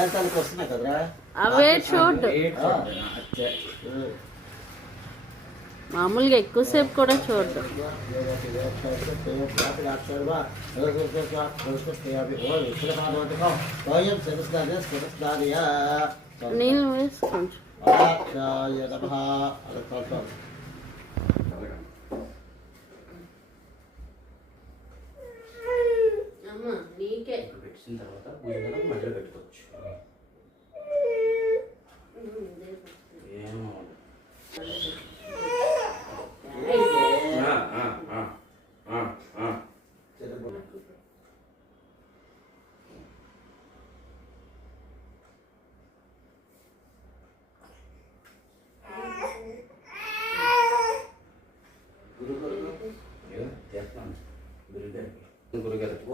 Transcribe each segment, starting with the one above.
ఇలాంటి వస్తున్నాయి కదరా అవే షూట్ మామూలుగా ఎక్కువసేపు కూడా చూడదు. నీళ్ళు వేసి కొంచెం నీకే పెట్టిన తర్వాత భుజంగా మధ్యలో పెట్టుకోవచ్చు. ఏమో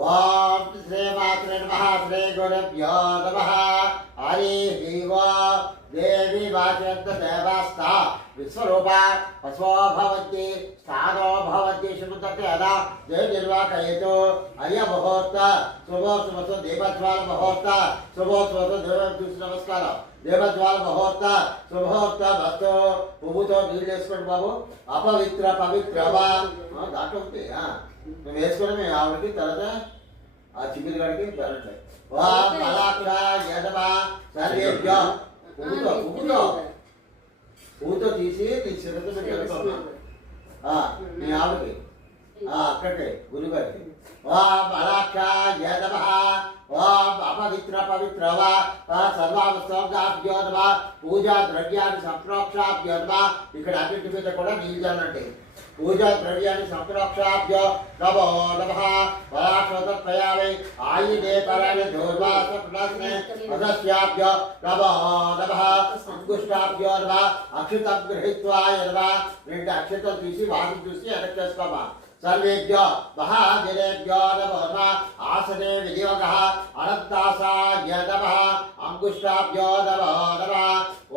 ఓం శ్రీ మాత్రే నమః. శ్రీ గురుభ్యో నమః. హరి ఓం. దేవి వాచంత దేవస్థా విశ్వరూప పశవో భవంతి స్థానో భవంతి శుభతే అదా జయ నిర్వాకయతు. అయ ముహూర్త శుభోత్సవ దీపజ్వాల ముహూర్త శుభోత్సవ దేవం చూసి నమస్కారం. దేవజ్వాల ముహూర్త శుభోర్త భక్తో పువ్వుతో నీళ్ళు వేసుకోండి బాబు. అపవిత్ర పవిత్ర దాంట్లో ఉంది నువ్వు వేసుకొని మేము ఆవిడకి తర్వాత ఆ చిమ్మిలి గారికి పెరట్లేదు. పువ్వుతో తీసి నీ శిరతో పెట్టుకున్నా నీ ఆవిడకి అక్కడికి గురుగారికి. ఓం అలాక్షాయ నమః. ఓం అపవిత్ర పవిత్ర వా సర్వావస్థాభ్యో నమః. పూజా ద్రవ్యాన్ని సంప్రోక్షాభ్యో నమః. ఇక్కడ అన్నింటి మీద కూడా నీళ్ళు చల్లండి. పూజా ద్రవ్యాన్ని సంప్రోక్షాభ్యో నమో నమః. పరాక్షోదర్పయామి ఆయుధే పరాణి దూర్వాస ప్రణస్నే అదస్యాభ్యో నమో నమః. అంగుష్టాభ్యో నమః. అక్షితం గృహీత్వా నమః. రెండు అక్షితలు తీసి వాటిని చూసి వెనక్కి చేసుకోమా. सर्वेभ्यो महाजनेभ्यो नमो नमः. आसने विनियोगः अनन्तासाय नमः. अंगुष्ठाभ्यो नमो नमः.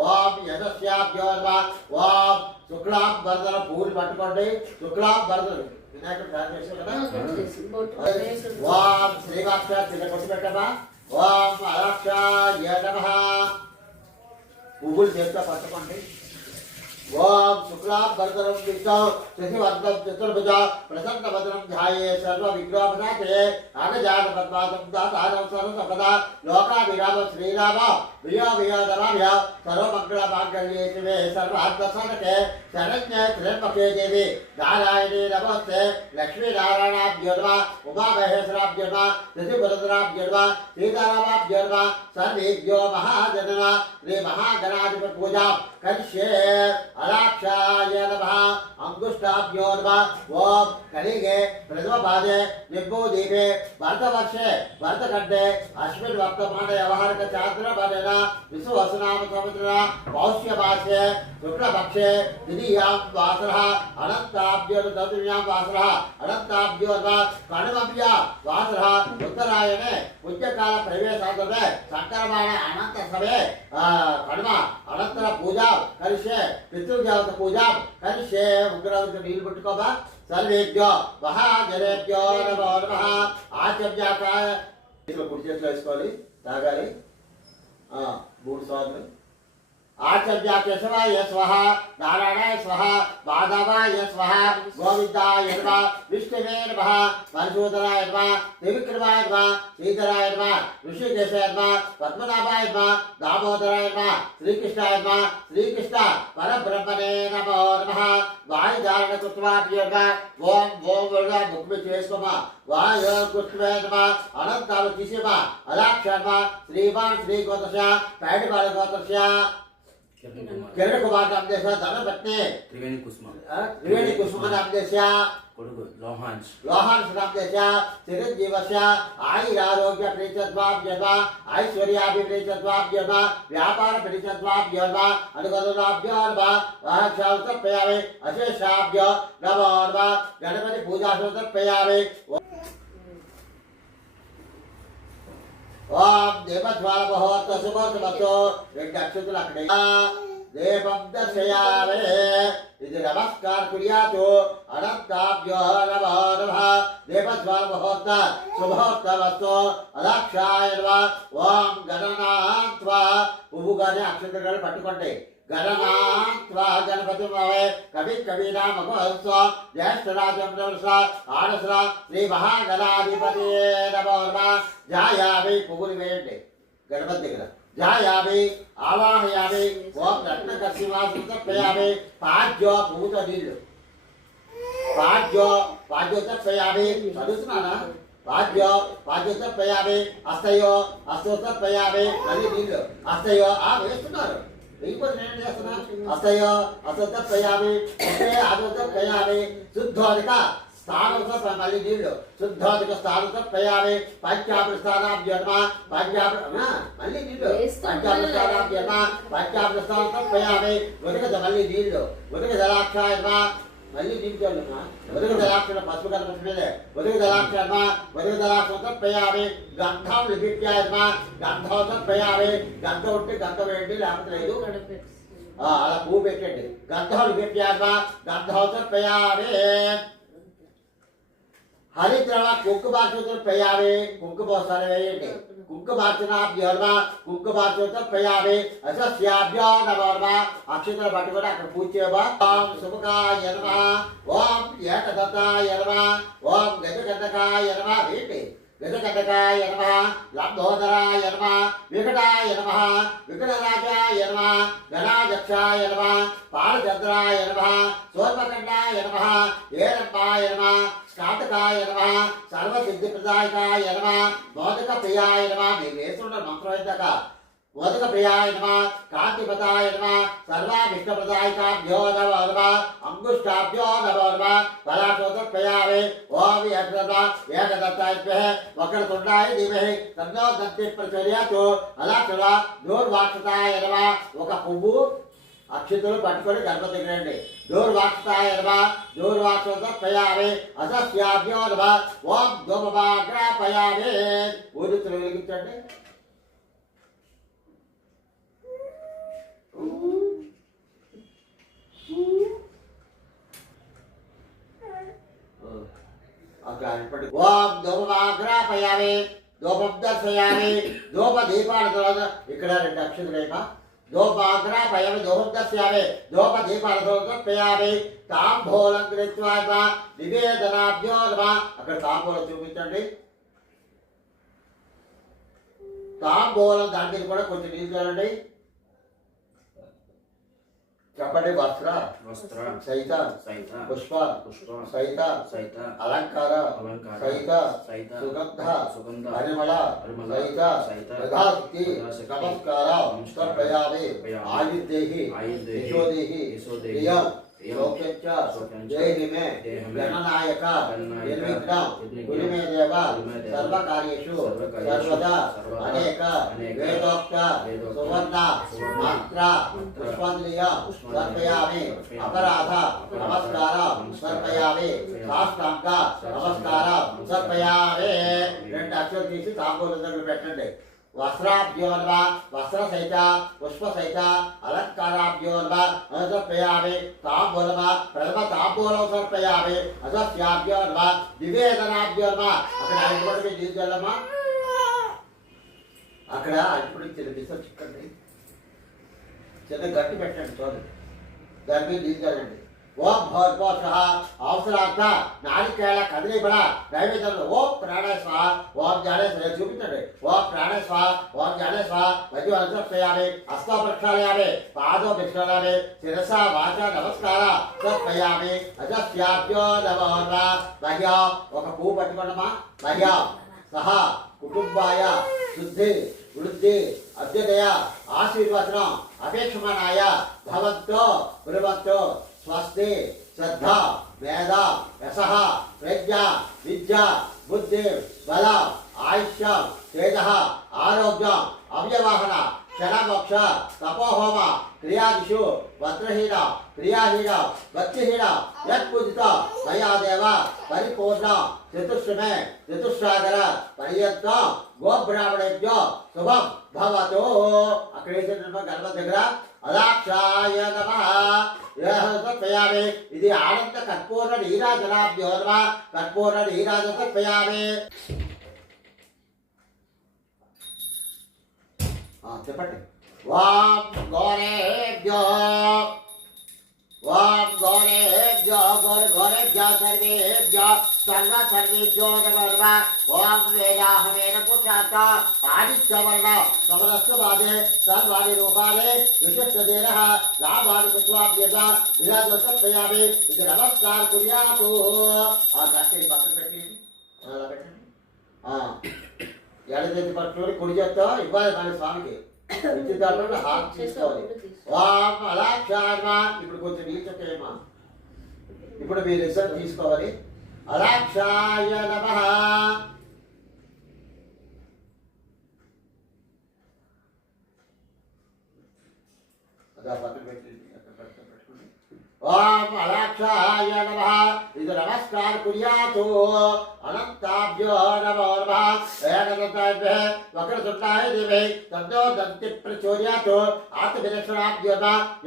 ओम यशस्याभ्यो नमः. ओम शुक्लां वरदन पूल पट्टुकोंडि. शुक्लां वरदन विनायकुడు ధ్యానం చేశారు కదా. ఓం శ్రీవాక్ష తిలకొట్టు పెట్టమా. ఓం అలాక్షాయ నమః. పువ్వులు చేత్తో పట్టుకోండి. ఓం శుక్లాం వరదనం విష్ణు శశివర్ధం చతుర్భుజ ప్రసన్నవదనం ధ్యాయే సర్వ విఘ్నోపశాంతయే అగజాన పద్మాసం దాతారం సర్వసంపదా లోకాభిరామ శ్రీరామ వియో వియోధరాభ్య సర్వమంగళ మాంగళ్యే శివే సర్వార్థసాధకే శరణ్యే త్ర్యంబకే దేవి నారాయణే నమస్తే. లక్ష్మీనారాయణాభ్యో నమః. ఉమామహేశ్వరాభ్యో నమః. శశివరదనాభ్యో నమః. సీతారామాభ్యో నమః. సర్వేభ్యో మహాజనన శ్రీ మహాగణాధిపతి పూజాం కరిష్యే. అలాక్షాయ నమః. అంగుష్టాభ్యో నమః. ఓం కలిగే ప్రథమ పాదే నింబూదీపే భరతవర్షే భరతఖండే అశ్విన్ వర్తమాన వ్యవహారిక చాంద్రమనేన విశ్వవసనామ సంవత్సర పౌష్యమాసే శుక్లపక్షే ద్వితీయాం వాసరః అనంతాభ్యో తృతీయాం వాసరః అనంతాభ్యో కణమభ్య వాసరః ఉత్తరాయణే పుణ్యకాల ప్రవేశాంతరే సంకరమాణ అనంత సమే కణమ అనంతర పూజా కరిష్యే. పితృదేవత పూజా కరిష్యే. ఉగ్రవంతుడు నీళ్ళు పెట్టుకోమా. సర్వేభ్యో మహాజనేభ్యో నమో నమః. ఆచమ్యాక కుడి చేతిలో వేసుకోవాలి. తాగాలి 3 సార్లు. आचर्या केशवाय स्वाहा. नारायणाय स्वाहा. माधवाय स्वाहा. गोविंदाय नमः. विष्णुवे नमः. मधुसूदनाय नमः. त्रिविक्रमाय नमः. श्रीधराय नमः. ऋषिकेशाय नमः. पद्मनाभाय नमः. दामोदराय नमः. श्रीकृष्णाय नमः. श्रीकृष्ण परब्रह्मणे नमो नमः. वायुधारण कृत्वाभ्यो नमः. ओम ओम वर्गा मुख में చేసుకోమా. वायु कृष्णे नमः. अनंताలు తీసేమా. అలాక్ష नमः. श्रीमान श्री गोत्रश पैड बाल गोत्रश किरण कुमार नाम देश धनपत्नी त्रिवेणी कुसुम नाम देश కొడుకు లోహాన్స్ नाम देश चिरंजीवस्य आयुरारोग्य प्रीतत्वाभ्यः ऐश्वर्याभिप्रीतत्वाभ्यः व्यापार प्रीतत्वाभ्यः अनुगतनाभ्यः वाहक्षावसर्पयामि अशेषाभ्यो नमो नमः. गणपति पूजा समर्पयामि. ओम देवज्वाल मुहूर्त शुभोत्सवतो రెండు అక్షతులు అక్కడే देवं दर्शयामि. ఇది నమస్కార కుర్యాతు. అనంతాభ్యో నమో నమః. దేవజ్వాల ముహూర్త శుభోత్తమస్తు. అలాక్షాయ నమః. ఓం గణనాథ గురువుగానే అక్షంతరాలు పట్టుకుంటాయి. గణనాత్వా గణపతి కవి కవీనామస్వ జ్యేష్ఠరాజం ఆడస్ర శ్రీ మహాగణాధిపతి నమో నమః. జాయామి పువ్వులు వేయండి గణపతి దగ్గర. జాయామి ఆవాహయామి ఓం రత్నకర్షివాసుయామి పాద్యో పువ్వుతో నీళ్ళు పాద్యోతయామి చదువుతున్నానా పాద్యోతయామి అస్తయో అస్తోతయామి మళ్ళీ నీళ్ళు అస్తయో వేస్తున్నారు వెయ్యిపోతే నేను చేస్తున్నా. అస్తయో అస్తోతయామి ఆదోతయామి శుద్ధోదిక స్థానంతో మళ్ళీ నీళ్ళు శుద్ధోదిక స్థానంతో ప్రయామి పంచామృతానాభ్యర్మ మళ్ళీ నీళ్ళు పంచామృతానాభ్యర్మ పంచామృతానంతో ప్రయామి ఉదక మళ్ళీ నీళ్ళు ఉదక జలాక్షాయర్మ మళ్ళీ నీళ్ళమ్మా ఉదక జలాక్షణ పసుపు కనపడి మీదే ఉదక జలాక్షర్మ ఉదక జలాక్షంతో ప్రయామి గంధం లిపిత్యాయర్మ గంధంతో ప్రయామి గంధం ఉంటే గంధం వేయండి లేకపోతే లేదు అలా పువ్వు పెట్టండి. గంధం లిపిత్యాయర్మ గంధంతో ప్రయామి హరిద్రవ కుంకుమార్చనతో ప్రయామి కుంకుమోసారి వేయండి. కుంకుమార్చనాభ్యోర్మ కుంకుమార్చనతో ప్రయామి అసస్యాభ్యో నమో నమః. అక్షంతలు పట్టుకొని అక్కడ పూజ చేయబా. ఓం శుభకాయ నమః ఓం ఏకదంతాయ నమః ఓం గజకందకాయ నమః వేయండి. గజకందకాయ నమః లంబోదరాయ నమః వికటాయ నమః వికటరాజాయ నమః గణాధ్యక్షాయ నమః పాలచంద్రాయ నమః సోర్మకండాయ నమః ఏరప్పాయ నమః స్కాటకాయ నమః సర్వసిద్ధిప్రదాయకాయ నమః మోదక ప్రియాయ నమః. మీరు వేస్తున్న మంత్రం ఇంతక మోదక ప్రియాయ నమః కాంతిపదాయ నమః సర్వాభిష్టప్రదాయకాభ్యో నమో నమః అంగుష్టాభ్యో నమో నమః పరాశోత ప్రయామి ఓం ఏకదత్తాయ వక్రతుండాయ ధీమహి తన్నో దత్తి ప్రచోదయాత్. అలాక్షణ దూర్వాక్షతాయ నమః ఒక పువ్వు అక్షితులు పట్టుకొని గణపతి దగ్గర రండి. దూర్వాక్షతాయ నమః దూర్వాక్షతో ప్రయామి అసస్యాభ్యో నమః ఓం ధూమమాగ్రాపయామి. ఊరితులు వెలిగించండి. ఓం ధూమమాగ్రాపయామి ధూపం దర్శయామి ధూప దీపాల తర్వాత ఇక్కడ రెండు అక్షతులేమా ధూపాగ్రాపయామి ధూపం దర్శయామి ధూప దీపాల తర్వాత ప్రయామి తాంబూలం కృత్వా నివేదనాభ్యో నమః. అక్కడ తాంబూలం చూపించండి. తాంబూలం దాని మీద కూడా కొంచెం నీళ్ళు చల్లండి. చెప్పండి. వస్త్ర సహిత పుష్ప సహిత అలంకార సహిత సుగంధ పరిమళ సహిత యథాశక్తి నమస్కారం సమర్పయామి. ఆయుర్దేహి యశోదేహి ప్రియం సౌఖ్యంచ జయహిమే గణనాయక నిర్విఘ్నం గురుమే దేవ సర్వకార్యేషు సర్వదా అనేక వేదోక్త సువర్ణ మాత్ర పుష్పాంజలియ సమర్పయామి. అపరాధ నమస్కారం సమర్పయామి. సాష్టాంగ నమస్కారం సమర్పయామి. రెండు అక్షరం తీసి తాంబూలం దగ్గర పెట్టండి. వస్త్రాభ్యో నమః వస్త్ర సహిత పుష్ప సహిత అలంకారాభ్యో నమః సమర్పయామి. తాంబూలమ ప్రథమ తాంబూలం సమర్పయామి. అసస్యాభ్యో నమః నివేదనాభ్యో నమః. అక్కడ అల్పడి నీళ్ళమ్మా అక్కడ అల్పడి చిన్న బిస్సలు చిక్కండి. చిన్న గట్టి పెట్టండి చూడండి. దాని మీద నీళ్ళు చల్లండి. ఓం భోర్భోష అవసరార్థ నారికేళ కదిలిబడ నైవేద్యంలో ఓం ప్రాణేశ్వ ఓం జ్ఞానేశ్వర చూపించండి. ఓం ప్రాణేశ్వ ఓం జ్ఞానేశ్వ మధ్య అనుసర్పయామి. హస్తో ప్రక్షాళయామి పాదో ప్రక్షాళయామి శిరస వాచ నమస్కార సమర్పయామి. అజస్యాభ్యో నమో నమః. మహ్య ఒక పువ్వు పట్టుకోండమ్మా. మహ్య సహ కుటుంబాయ శుద్ధి వృద్ధి అభ్యుదయ ఆశీర్వచనం అపేక్షమానాయ భవంతో కుర్వంతో స్వస్తి శ్రద్ధ వేద యశః ప్రజ్ఞ విద్య బుద్ధి బల ఆయుష్యం తేజ ఆరోగ్యం అవ్యవహన క్షణమోక్ష తపోహోమ క్రియాదిషు వజ్రహీన క్రియాహీన భక్తిహీన యత్పూజిత మయా దేవ పరిపూర్ణ చతుశ్రమే చతుస్సాగర పర్యంతం గోబ్రాహ్మణేభ్యో శుభం భవతు. అక్కడ గణపతి దగ్గర అలాక్షాయ నమః సమర్పయామి. ఇది ఆనంద కర్పూర నీరాజనాభ్యో నమః కర్పూర నీరాజన సమర్పయామి. చెప్పండి. ఓం గోరేభ్యో గోరేభ్యో సర్వేభ్యో సర్వేభ్యో నమో నమః. ఓం వేదాహమేన పురుషార్థ ఆదిత్యవర్ణ సమరస్త బాధే సర్వాణి రూపాలే విశిష్టదేనః లాభాని కృత్వాభ్యత విరాజోత్పయామి. ఇది నమస్కారం కుర్యాతు. ఆ గట్టి పక్కన పెట్టి అలా పెట్టండి. ఎడ చేతి పట్టుకొని కుడి చేత్తో ఇవ్వాలి కానీ స్వామికి ఇచ్చిన దాంట్లో హార్ట్ తీసుకోవాలి. ఓం అలాక్షార్మ. ఇప్పుడు కొంచెం నీళ్ళు చెప్పేయమ్మా. ఇప్పుడు మీరు రిజల్ట్ తీసుకోవాలి. అలాక్షాయ నమః. అదా పక్కన పెట్టండి. ఓం అలాక్షాయ నమః. ఇది నమస్కార కుర్యాతు. అనంతాభ్యో నమో నమః. ఏకదంతాభ్యః వక్రతుండాయ దేవై తద్దో దంతి ప్రచోదయాత్. ఆత్మవిలక్షణాభ్యో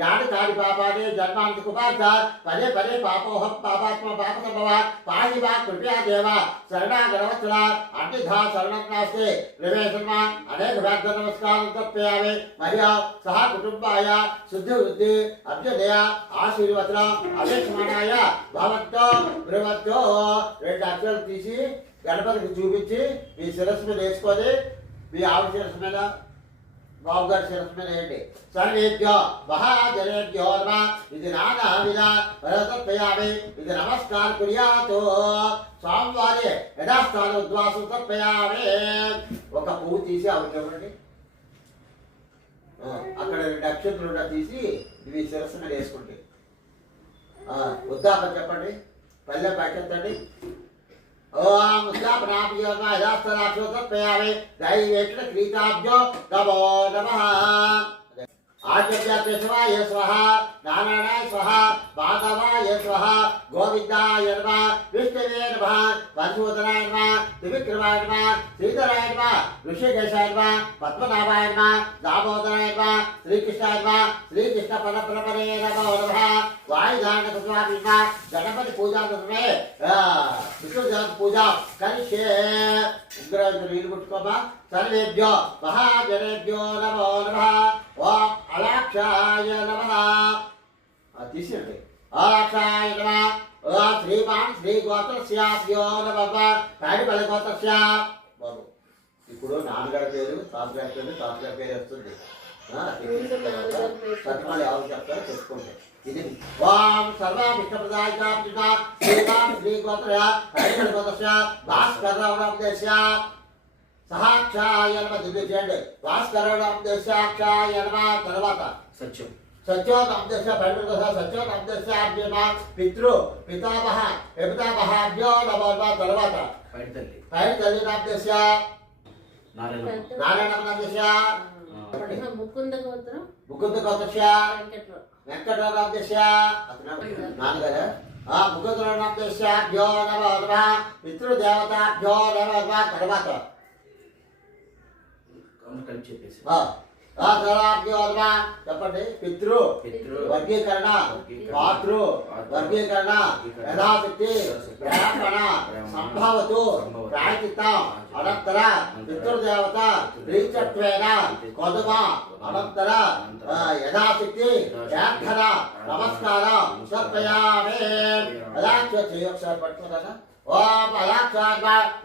యాని కాని పాపాని జన్మాంతి కుపార్థ పదే పదే పాపోహం పాపాత్మ పాపసంభవ పాహి వా కృపయా దేవ శరణాగరవత్సల అన్నిధా శరణం నాస్తి. ప్రవేశన్మా అనేక వ్యాధ నమస్కారం తర్పయామి. మర్యా సహ కుటుంబాయ శుద్ధి వృద్ధి అభ్యుదయ ఆశీర్వచనం అవేక్షమాణాయ భవంతో బృహత్తో. రెండు అక్షరాలు తీసి గణపతికి చూపించి మీ శిరస్సు మీద వేసుకొని మీ ఆవిడ శిరస్సు మీద బాబు గారి శిరస్సు మీద వేయండి. సర్వేభ్యో మహాజనేభ్యో నమః. ఇది నానావిధ తర్పయామి. ఇది నమస్కారం కుర్యాతు. స్వామివారి యథాస్థానం ఉద్వాసం తర్పయామి. ఒక పువ్వు తీసి ఆవిడ ఇవ్వండి. అక్కడ రెండు అక్షంతలు తీసి ఇవి శిరస్సు మీద వేసుకుంటే ఉద్దాపన చెప్పండి. పల్లె పైకెత్తండి. ఓం ఉద్దాపనాభ్యో యథాస్థానాభ్యో తర్పయామి. దైవేక్షణ క్రీతాభ్యో నమో నమః. ఆచార్య శివాయ స్వహ నారాయణాయ స్వహ మాధవాయ స్వహ గోవిందాయ నమః. విష్ణువే నమః. మధుసూదనాయ నమః. త్రివిక్రమాయ నమః. శ్రీధరాయ నమః. ఋషికేశాయ నమః. పద్మనాభాయ నమః. దామోదరాయ నమః. శ్రీకృష్ణాయ నమః. శ్రీకృష్ణ పరబ్రహ్మణే నమో నమః. వాయుధారణ స్వామి నమః. గణపతి పూజా సమయే విష్ణు జగత్ పూజ కలిష్యే. ఉగ్రవంతులు నీళ్ళు ముట్టుకోమా. సర్వేభ్యో మహాజనేభ్యో నమో నమః. ఓం అలాక్షాయ నమః. తీసేయండి. అలాక్షాయ నమః. ఓం శ్రీమాన్ శ్రీ గోత్రస్యాభ్యో నమః. తాడిపల్లి గోత్రస్య. బాబు ఇప్పుడు నాన్నగారి పేరు తాతగారి పేరు తాతగారి పేరు వస్తుంది. సత్యమాలు ఎవరు చెప్తారో చెప్పుకుంటే ఇది. ఓం సర్వాభిష్టప్రదాయకాభ్యుత శ్రీమాన్ శ్రీ గోత్ర తాడిపల్లి గోత్రస్య భాస్కరరావుదేశ్య సహాక్షాయ నమః. దివ్య చేయండి. భాస్కరరావుదేశాక్షాయ నమః. తర్వాత సత్యం సత్యోదశ సత్యోదశ పితృ పితామహ పితామహాభ్యో నమో నమః. తర్వాత పైడి తల్లి పైడి తల్లినాభ్యస్య నారాయణనాభ్యస్య ముకుంద గోత్రం ముకుంద గోత్రస్య వెంకటరాభ్యస్య నాన్నగారు ముకుందనాభ్యస్యాభ్యో నమో నమః. పితృదేవతాభ్యో నమో నమః. తర్వాత కలిపి చెప్పేసి చెప్పండి. పితృ వర్గీకరణ మాతృ వర్గీకరణ యథాశక్తి బ్రాహ్మణ సంభవతు ప్రాయచిత్తం అనంతర పితృదేవత ప్రీచత్వేన కొదుమ అనంతర యథాశక్తి వ్యాఖ్యన నమస్కారం సమర్పయామి. అలాక్ష చెయ్యి ఒకసారి పట్టుకున్నారా. ఓం అలాక్ష.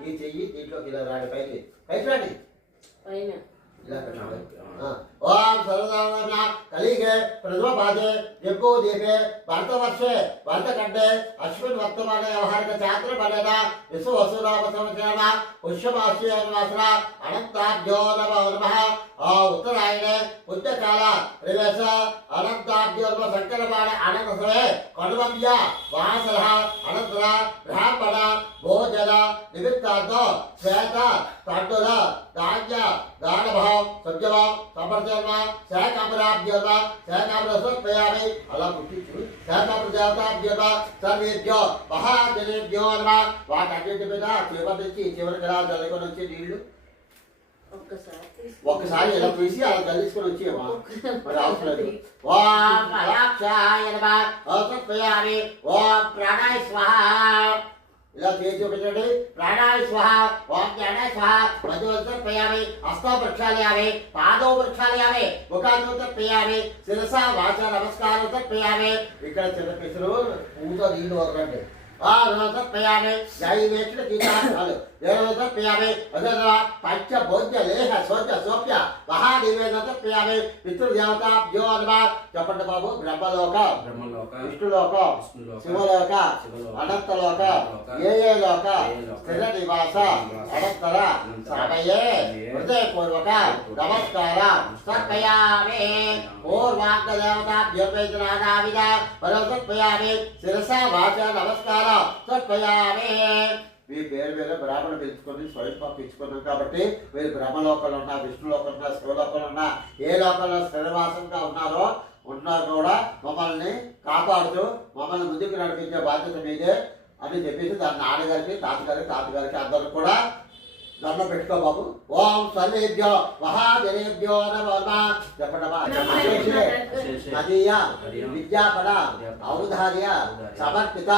ఈ చెయ్యి దీంట్లోకి ఇలా రాండి. పైకి పైకి రండి. పైన ओम सर्वदावन कलिगे प्रथम पादे जग्गो दीपे भरत वर्षे भरत कंडे अश्विन वर्तमाने व्यवहारिक चात्र बनेना विश्व वसुराम संवत्सरेण पुष्यमासे अनुवासर अनंताभ्यो नमो नमः उत्तरायणे पुण्यकाल प्रवेश अनंताभ्यो नमः संकरबाण अनंतसवे कण्वम्य वासलः अनंतर ब्राह्मण भोजन निमित्तार्थो श्वेत तण्डुल धान्य दानभाव सज्जभाव समर्जन सहकामराभ्यो सहकामरसत्पयामि अला पुष्टिचु सहकामरदेवताभ्यो सर्वेभ्यो महाजनेभ्यो नमः వాటన్నిటి మీద చివరికి చివరికి ఎలా జల్లుకొని వచ్చే నీళ్లు ఒక్కసారి ఇలా తీసి అలా జల్లించుకొని వచ్చేవా మరి అవసరం లేదు. ఓం అలాక్షాయ నమః. ఓం ప్రాణాయ స్వాహా. ఇలా చేసి చూపించండి. ప్రాణాయ స్వహ, ఓం జ్ఞానాయ స్వహ, మధ్యవర్తి తర్పయామి, హస్తో ప్రక్షాళయామి, పాదో ప్రక్షాళయామి, ముఖాతో తర్పయామి, శిరస వాచ నమస్కారం తర్పయామి. ఇక్కడ చిన్న పిసులు పూజ నీళ్ళు వదలండి. తర్పయామి జైవేక్షణ గీతాలు తర్పయామి పంచ భోజ్య లేహ శోచ సోప్య మహాదేవేన తర్పయామి. పితృదేవతాభ్యో నమ. చెప్పండి బాబు. బ్రహ్మలోక, విష్ణులోక, శివలోక, అనంతలోక, ఏ లోక, స్థిర నివాస, అనంతర సమయే హృదయపూర్వక నమస్కార తర్పయామి. పూర్వాంగ దేవతాభ్యో వైద్యనాథావిద పరమ తర్పయామి. శిరస వాచ నమస్కార తర్పయామి. మీ పేరు మీద బ్రాహ్మణ పిలుచుకొని స్వయం పంపించుకున్నాం కాబట్టి మీరు బ్రహ్మలోకంలో ఉన్నా, విష్ణులోకంలో ఉన్నా, శివలోకంలో ఉన్నా, ఏ లోకంలో శ్రీనివాసంగా ఉన్నా కూడా మమ్మల్ని కాపాడుతూ మమ్మల్ని ముందుకు నడిపించే బాధ్యత మీదే అని చెప్పేసి దాన్ని నాన్నగారికి, తాతగారికి అందరూ కూడా దండం పెట్టుకో బాబు. ఓం సర్వేభ్యో మహాజనేభ్యో నమః. చెప్పండమ్మా. నదీయ విద్యాపద ఔదార్య సమర్పిత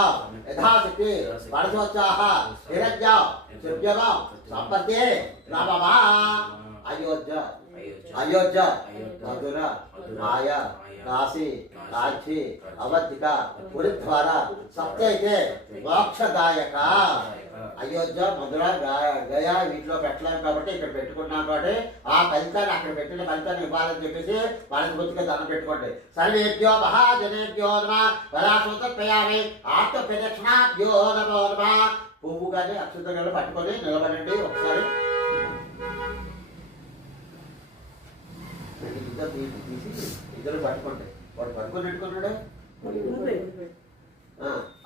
యథాశక్తి పరశోత్సాహ నిరజ్ఞ శుభ్యమ సంపత్తే నమః. అయోధ్య మధుర మాయ కాశీ కాంచి అవంతిక పురిద్వార సప్తైతే మోక్షదాయక. అయోధ్య మధుర గయా వీటిలో పెట్టలేము కాబట్టి ఇక్కడ పెట్టుకున్నాం కాబట్టి ఆ ఫలితాన్ని అక్కడ పెట్టిన ఫలితాన్ని ఇవ్వాలని చెప్పేసి వాళ్ళకి గుర్తుగా దండం పెట్టుకోండి. సర్వేభ్యో మహాజనేభ్యో నమః. వరాసోతర్పయామి. ఆత్మ ప్రదక్షిణాభ్యో నమో నమః. పువ్వు కానీ అక్షంతలు కానీ పట్టుకొని నిలబడండి ఒకసారి. ఇద్దరు పట్టుకోండి. వాడు పట్టుకొని పెట్టుకున్నాడే.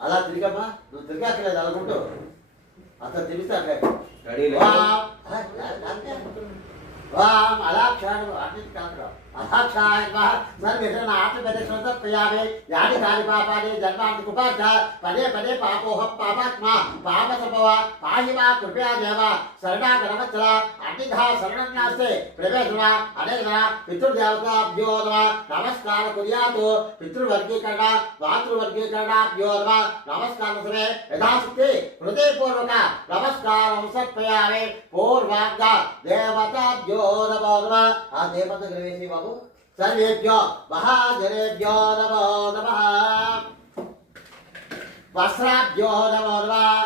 అలా తిరిగమ్మా. నువ్వు తిరిగాకలేదు అనుకుంటూ అతను తిరిగితే అలాక్షాడు అన్నింటి కాదు. అహాక్షాయ ఆత్మప్రదక్షిణ తర్పయామి. యాని కాని పాపాని జన్మాంతి కుపాచ పదే పదే పాపోహం పాపాత్మ పాప సంభవ పాహి మా కృపయా దేవ శరణాగరవత్సల అన్నిధా శరణం నాస్తే ప్రవేశన అనేక పితృదేవతాభ్యో నమః. నమస్కార కుర్యాతు. పితృవర్గీకరణ మాతృవర్గీకరణాభ్యో నమః. నమస్కారం సమే యథాశక్తి హృదయపూర్వక నమస్కారం సమర్పయామి. పూర్వాంగ దేవతాభ్యో నమో నమః. ఆ దేవత దగ్గర వేసి బాబు. సర్వేభ్యో మహాజనేభ్యో నమో నమః. వస్త్రాభ్యో నమో నమః.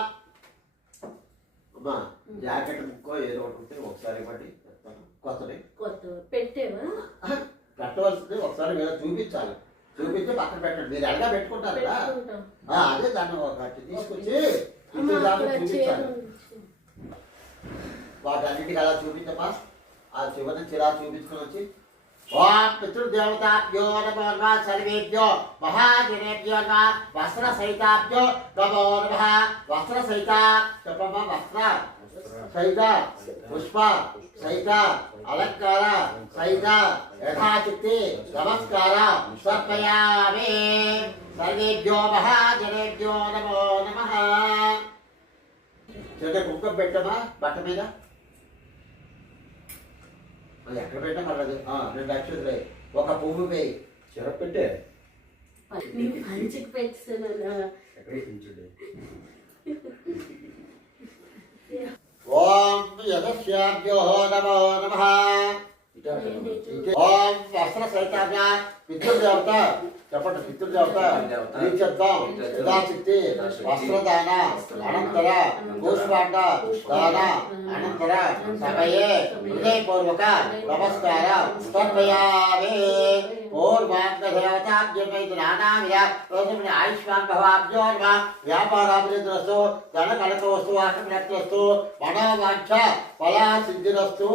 అమ్మా జాకెట్ ముక్కో ఏదో ఒకటి ఉంటే ఒకసారి ఇవ్వండి. కొత్తది పెట్టేవా పెట్టవలసింది ఒకసారి మీరు చూపించాలి. చూపించి పక్కన పెట్టండి. మీరు ఎలాగా పెట్టుకుంటారు కదా అదే దాన్ని ఒకటి తీసుకొచ్చి చూపించాలి. వాటన్నిటికీ అలా చూపించమ్మా. ఆ చివరి నుంచి ఇలా చూపించుకొని వచ్చి ఓం పితృదేవతాభ్యో నమో నమః. సర్వేభ్యో మహాజనేభ్యో నమః. వస్త్ర సహితాభ్యో నమో నమః. వస్త్ర సహిత చెప్పమ్మా. వస్త్ర సహిత పుష్ప సహిత అలంకార సహిత యథాశక్తి నమస్కార సమర్పయామి. సర్వేభ్యో మహాజనేభ్యో నమో నమః. చెట్టు కుంకుమ పెట్టమా బట్ట మీద. ఎక్కడ పెట్టా పర్లేదు. 2 అక్షతులు ఒక పువ్వు వేయి. చెర పెట్టే పంచికి పెట్టాను. ఓం యదస్యాభ్యో నమో నమః. ఓం వస్త్ర సహితాభ్య పితృదేవత చెప్పండి. పితృదేవత చెప్తాం. యథాశక్తి వస్త్రదాన అనంతర పుష్పాండ దాన అనంతర సమయే హృదయపూర్వక నమస్కార సమర్పయామి. పూర్వాంగ దేవతాభ్యో ఆయుష్మాన్ భవాభ్యో నమః. వ్యాపారాభివృద్ధిరస్తు. ధన కనక వస్తు వాహనస్తు. మనోవాంఛ ఫలా సిద్ధిరస్తు.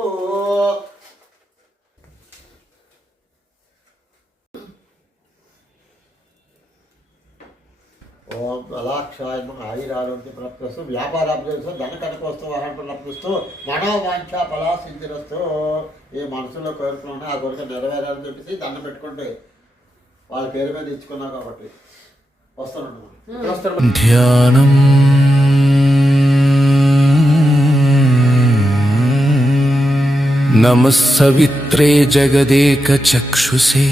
ఓం అలాక్షాయ ఆయురారోగ్య ప్రాప్తిస్తూ. వ్యాపారాభివృద్ధిస్తూ. ధన కనకవస్తు వాహన ప్రాప్తిస్తూ. మనోవాంఛ ఫలా సిద్ధిరస్తు. ఏ మనసులో కోరుకున్నా ఆ కోరిక నెరవేరాలని చెప్పేసి దండం పెట్టుకుంటే వాళ్ళ పేరు మీద ఇచ్చుకున్నాం కాబట్టి వస్తున్నాం. ధ్యానం నమః సవిత్రే జగదేక చక్షుషే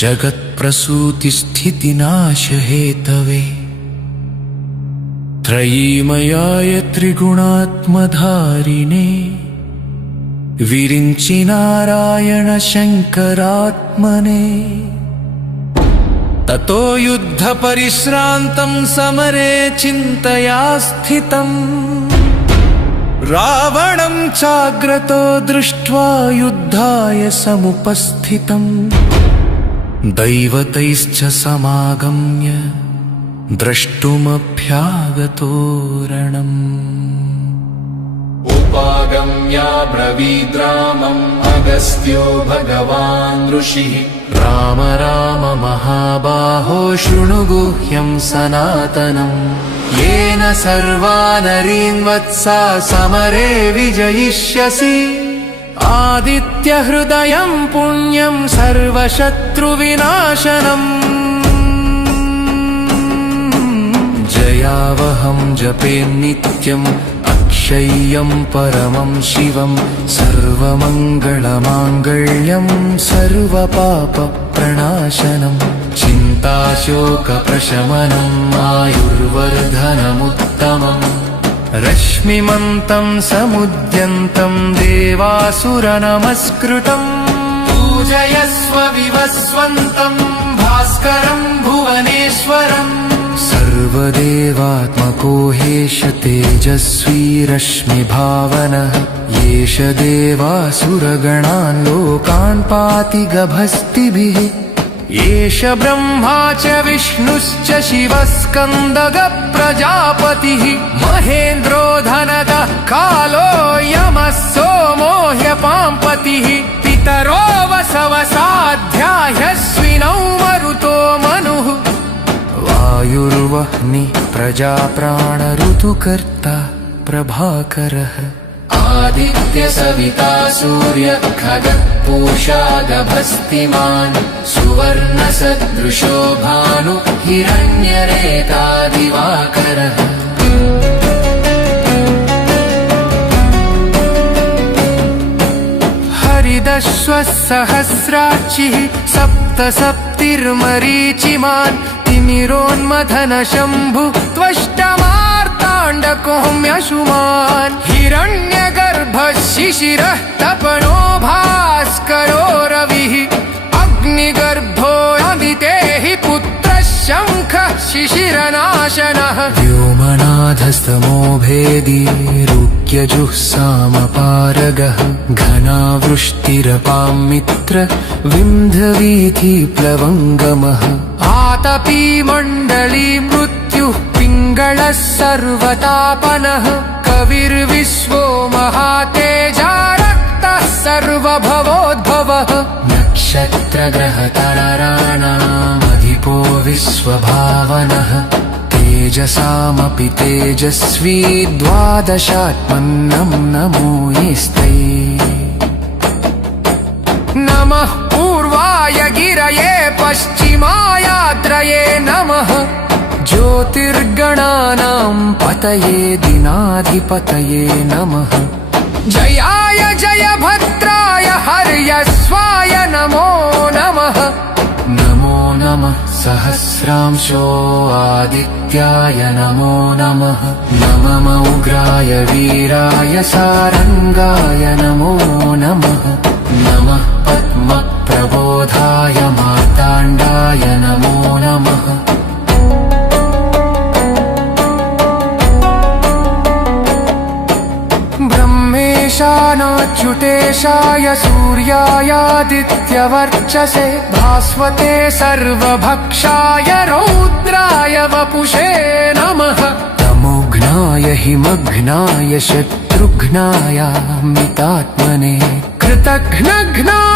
జగత్ప్రసూతి స్థితినాశ హేతవే त्रयीमयाय त्रिगुणात्मधारिणे विरिञ्चि नारायण शङ्करात्मने ततो युद्धपरिश्रान्तं समरे चिन्तया स्थितम् रावणं चाग्रतो दृष्ट्वा युद्धाय समुपस्थितम् दैवतैश्च समागम्य द्रष्टुमभ्यागतो रणम् उपागम्याब्रवीद्रामम् अगस्त्यो भगवान् ऋषिः राम राम महाबाहो शृणु गुह्यं सनातनम् येन सर्वा नरीन् वत्सा समरे विजयिष्यसि आदित्यहृदयं पुण्यं सर्वशत्रुविनाशनम् जयावहं जपे नित्यम् अक्षय्यं परमं शिवं सर्वमङ्गलमाङ्गल्यं सर्वपापप्रणाशनं चिन्ताशोकप्रशमनम् आयुर्वर्धनमुत्तमम् रश्मिमन्तं समुद्यन्तं देवासुरनमस्कृतम् पूजयस्व विवस्वन्तं भास्करं भुवनेश्वरम् सर्वदेवात्मको हेश तेजस्वी रश्मिभावनः येष देवासुरगणान् लोकान् पाति गभस्तिभिः एष ब्रह्मा च विष्णुश्च शिवस्कन्दग प्रजापतिः महेन्द्रो धनदः कालो यमः सोमो ह्यपाम्पतिः पितरो वसवसाध्याह्यश्विनौ मरुतो मनुः वायुर्वह्नि प्रजाप्राणऋतुकर्ता प्रभाकरः आदित्य सविता सूर्य खगः पूषा गभस्तिमान् सुवर्णसदृशो भानु हिरण्यरेता दिवाकरः हरिदश्वः सहस्राक्षिः सप्तसप्तिर्मरीचिमान् तिमिरोन्मथनशम्भु त्वष्टमार्ताण्डकोम्यशुमान् हिरण्यगर्भः शिशिरः तपनो भास्करो रविः अग्निगर्भो अदिते हि पुत्रः शङ्खः शिशिरनाशनः व्योमनाथस्तमो भेदी रुक्यजुःसामपारगः घनावृष्टिरपां मित्र विन्ध्यवीथिप्लवङ्गमः आतपी मण्डली मृत्युः पिङ्गळः सर्वतापनः कविर्विश्वो महातेजा रक्तः सर्वभवोद्भवः नक्षत्रग्रहतराणामधिपो विश्वभावनः तेजसामपि तेजस्वी द्वादशात्मन्नं नमो येस्तै नमः पूर्वाय गिरये पश्चिमायात्रये नमः ज्योतिर्गणानां पतये दिनाधिपतये नमः जयाय जयभद्राय हर्यस्वाय नमो नमः नमो नमः सहस्रांशो आदित्याय नमो नमः नममौग्राय वीराय सारङ्गाय नमो नमः नमः पद्मप्रबोधाय मार्ताण्डाय नमो नमः ब्रह्मेशानाच्युतेशाय सूर्यायादित्यवर्चसे भास्वते सर्वभक्षाय रौद्राय वपुषे नमः तमोघ्नाय हिमघ्नाय शत्रुघ्नाय मितात्मने कृतघ्नघ्नाय